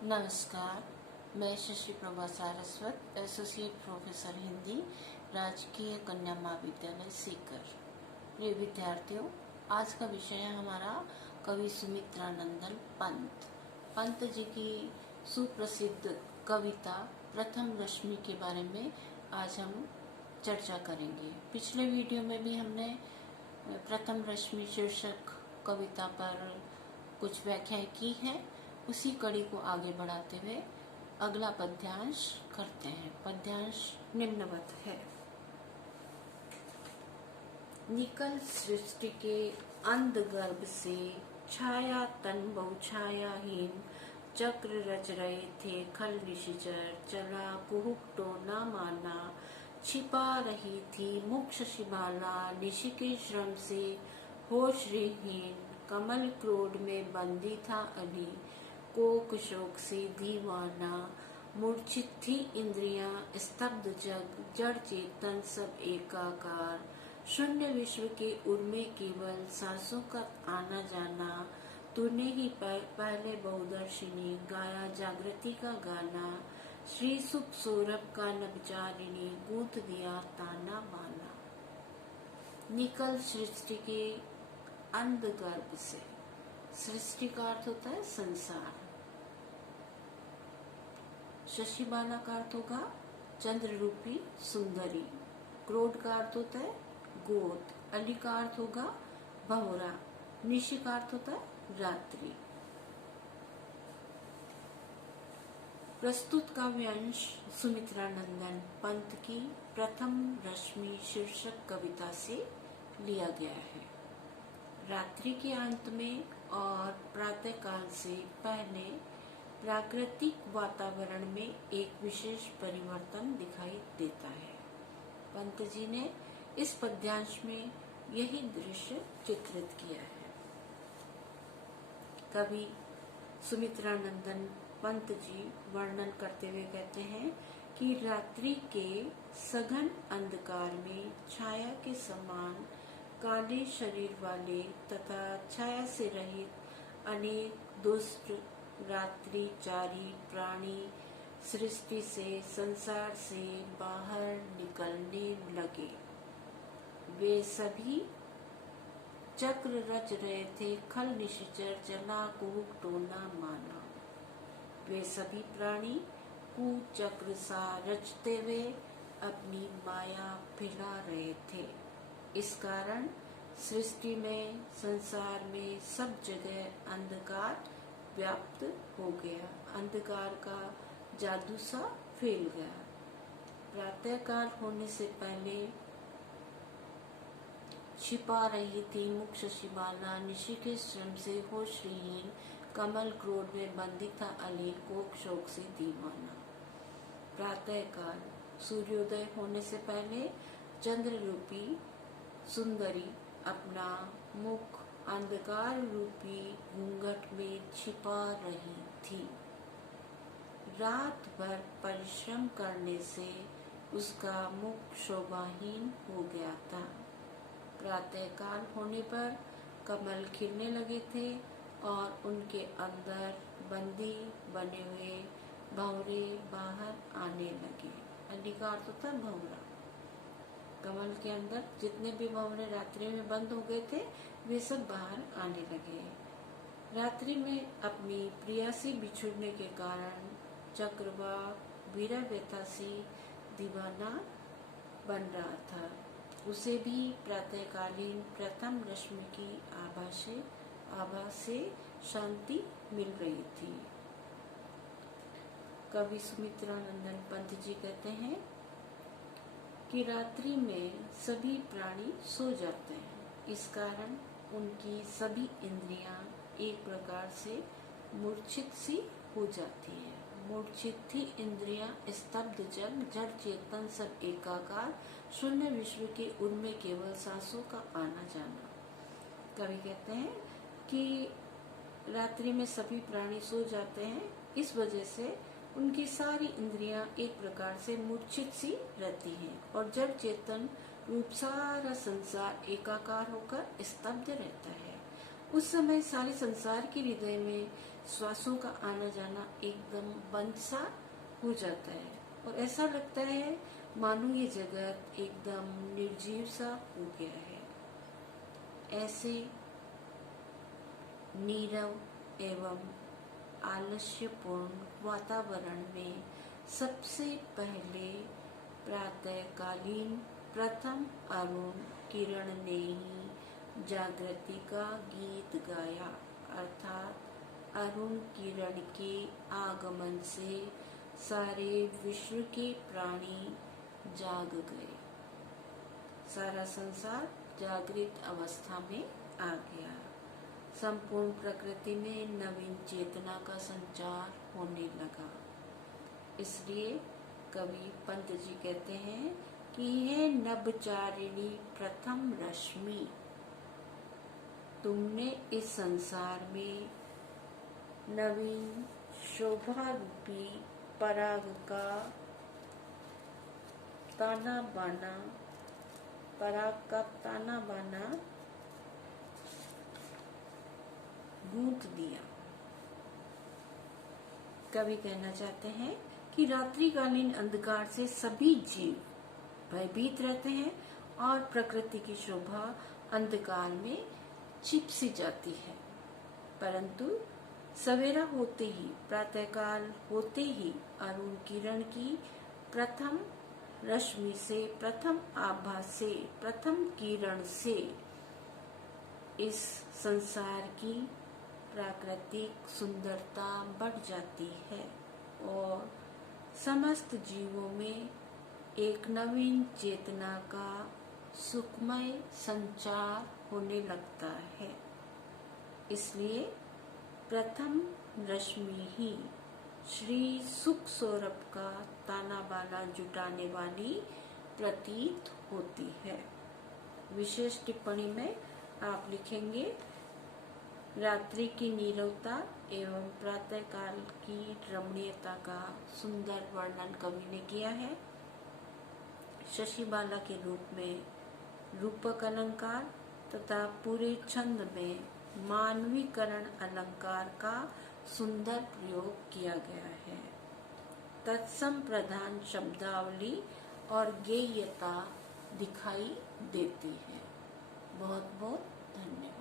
नमस्कार, मैं Shashi Prabha Saraswat, associate professor Hindi, राजकीय कन्या महाविद्यालय सीकर। प्रिय विद्यार्थियों, आज का विषय है हमारा कवि सुमित्रानंदन पंत। पंत जी की सुप्रसिद्ध कविता प्रथम रश्मि के बारे में आज हम चर्चा करेंगे। पिछले वीडियो में भी हमने प्रथम रश्मि शीर्षक कविता पर कुछ व्याख्याएं की है। उसी कड़ी को आगे बढ़ाते हुए अगला पद्यांश करते हैं। पद्यांश निम्नवत है। निकल सृष्टि के अंधगर्भ से, छाया तन बहुछायाहीन, चक्र रच रहे थे खल निशिचर, चला कुहुक तो न माना, छिपा रही थी मुख शशिबाला, निशि के श्रम से होश रहीन, कमल क्रोध में बंदी था अली, कोक शोक से दीवाना, मूर्छित थी इंद्रियां, स्तब्ध जग, जड़ चेतन सब एकाकार, शून्य विश्व के उर्मे केवल सांसों का आना जाना, तूने ही पहले बहुदर्शिनी, गाया जागृति का गाना, श्री सुख सौरभ का नभचारिणी, गूंथ दिया ताना बाना। निकल सृष्टि के अंधगर्भ से, सृष्टि का अर्थ होता है संसार, शशिबाला का अर्थ होगा चंद्र रूपी सुंदरी, क्रोध का अर्थ होता है गोद, अली का अर्थ होगा भंवरा, निशि का अर्थ होता है रात्रि। प्रस्तुत काव्यांश सुमित्रानंदन पंत की प्रथम रश्मि शीर्षक कविता से लिया गया है। रात्रि के अंत में और प्रातःकाल से पहले प्राकृतिक वातावरण में एक विशेष परिवर्तन दिखाई देता है। पंत जी ने इस पद्यांश में यही दृश्य चित्रित किया है। कवि सुमित्रानंदन पंत जी वर्णन करते हुए कहते हैं कि रात्रि के सघन अंधकार में छाया के समान काले शरीर वाले तथा छाया से रहित अनेक दुष्ट रात्रिचारी प्राणी सृष्टि से, संसार से बाहर निकलने लगे। वे सभी चक्र रच रहे थे खल निशिचर, चला कुहुक टोना माना। वे सभी प्राणी कुचक्र सा रचते हुए अपनी माया फैला रहे थे। इस कारण सृष्टि में, संसार में सब जगह अंधकार व्याप्त हो गया, अंधकार का जादू सा फैल गया। प्रातःकाल होने से पहले छिपा रही थी मुख शशिबाला, निशि के श्रम से होशहीन, कमल क्रोध में बंदी था अली, कोक शोक से दीवाना। प्रातःकाल सूर्योदय होने से पहले चंद्र रूपी सुंदरी अपना मुख अंधकार रूपी घूंघट में छिपा रही थी। रात भर परिश्रम करने से उसका मुख शोभाहीन हो गया था। प्रातःकाल होने पर कमल खिलने लगे थे और उनके अंदर बंदी बने हुए भंवरे बाहर आने लगे। अली का अर्थ होता है भंवरा। कमल के अंदर जितने भी भंवरे रात्रि में बंद हो गए थे वे सब बाहर आने लगे। रात्रि में अपनी प्रिया से बिछुड़ने के कारण चक्रवाक वीरा बेतासी दीवाना बन रहा था। उसे भी प्रातःकालीन प्रथम रश्मि की आभा से शांति मिल रही थी। कवि सुमित्रानंदन पंत जी कहते हैं कि रात्रि में सभी प्राणी सो जाते हैं। इस कारण उनकी सभी इंद्रियां एक प्रकार से मूर्छित सी हो जाती है। मूर्छित थी इंद्रियां, स्तब्ध जग, जड़ चेतन सब एकाकार, शून्य विश्व के उनमें केवल सांसों का आना जाना। कवि कहते हैं कि रात्रि में सभी प्राणी सो जाते हैं, इस वजह से उनकी सारी इंद्रियां एक प्रकार से मूर्छित सी रहती हैं और जड़ चेतन रूप सारा संसार एकाकार होकर स्तब्ध रहता है। उस समय सारे संसार के हृदय में श्वासों का आना जाना एकदम बंद सा हो जाता है और ऐसा लगता है मानो ये जगत एकदम निर्जीव सा हो गया है। ऐसे नीरव एवं आलस्यपूर्ण वातावरण में सबसे पहले प्रातःकालीन प्रथम अरुण किरण ने ही जागृति का गीत गाया, अर्थात अरुण किरण के आगमन से सारे विश्व के प्राणी जाग गए। सारा संसार जागृत अवस्था में आ गया। संपूर्ण प्रकृति में नवीन चेतना का संचार होने लगा। इसलिए कवि पंत जी कहते हैं कि यह नभचारिणी प्रथम रश्मि, तुमने इस संसार में नवीन शोभा रूपी पराग का ताना बाना गूंथ दिया। कवि कहना चाहते हैं कि रात्रिकालीन अंधकार से सभी जीव भयभीत रहते हैं और प्रकृति की शोभा अंधकार में छिप सी जाती है, परंतु सवेरा होते ही, प्रातःकाल होते ही अरुण किरण की प्रथम रश्मि से, प्रथम आभा से, प्रथम किरण से इस संसार की प्राकृतिक सुंदरता बढ़ जाती है और समस्त जीवों में एक नवीन चेतना का सुखमय संचार होने लगता है। इसलिए प्रथम रश्मि ही श्री सुख सौरभ का ताना बाना जुटाने वाली प्रतीत होती है। विशेष टिप्पणी में आप लिखेंगे, रात्रि की नीरवता एवं प्रातःकाल की रमणीयता का सुंदर वर्णन कवि ने किया है। शशिबाला के रूप में रूपक अलंकार तथा पूरे छंद में मानवीकरण अलंकार का सुंदर प्रयोग किया गया है। तत्सम प्रधान शब्दावली और गेयता दिखाई देती है। बहुत बहुत धन्यवाद।